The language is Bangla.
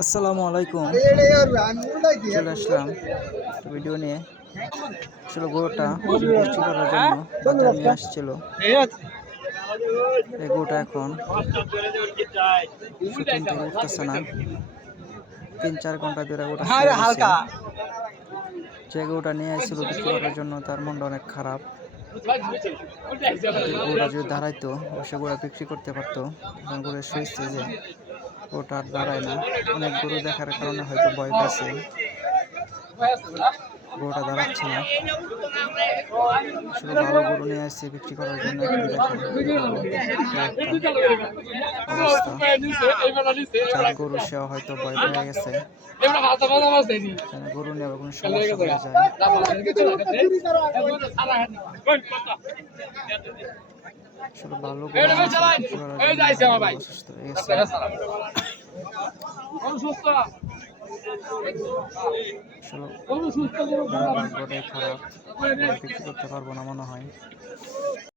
আসসালামু আলাইকুম। চলে আসলাম ভিডিও নিয়ে। আসলে গরুটা বিক্রি করার জন্য বাজার নিয়ে আসছিল। এই গরুটা এখন শুটিং থেকে উঠতেছে না। ৩-৪ ঘন্টা ধরে গরুটা শুয়ে রয়েছে। যে গরুটা নিয়ে আসছিল বিক্রি করার জন্য তার মনটা অনেক খারাপ। গরুটা যদি দাঁড়াইতো সে গরুটা বিক্রি করতে পারতো। এখন গরু শুয়েছে যে গরুটা আর দাঁড়ায় না। অনেক গরু দেখার কারণে হয়তো ভয় পাইছে। গরুটা দাঁড়াচ্ছে না। শুধু ভালো গরু নিয়ে আসছে বিক্রি করার জন্য। এখন দেখেন অবস্থা। যার গরু সেও হয়তো ভয় পেয়ে গেছে। গরু নিয়ে কোনো সমস্যা হয়ে যায়। শুধু ভালো গরু বিক্রি করার জন্য অসুস্থ হয়ে গেছে। ভাগ্যটাই খারাপ, বিক্রি করতে পারবো না মনে হয়।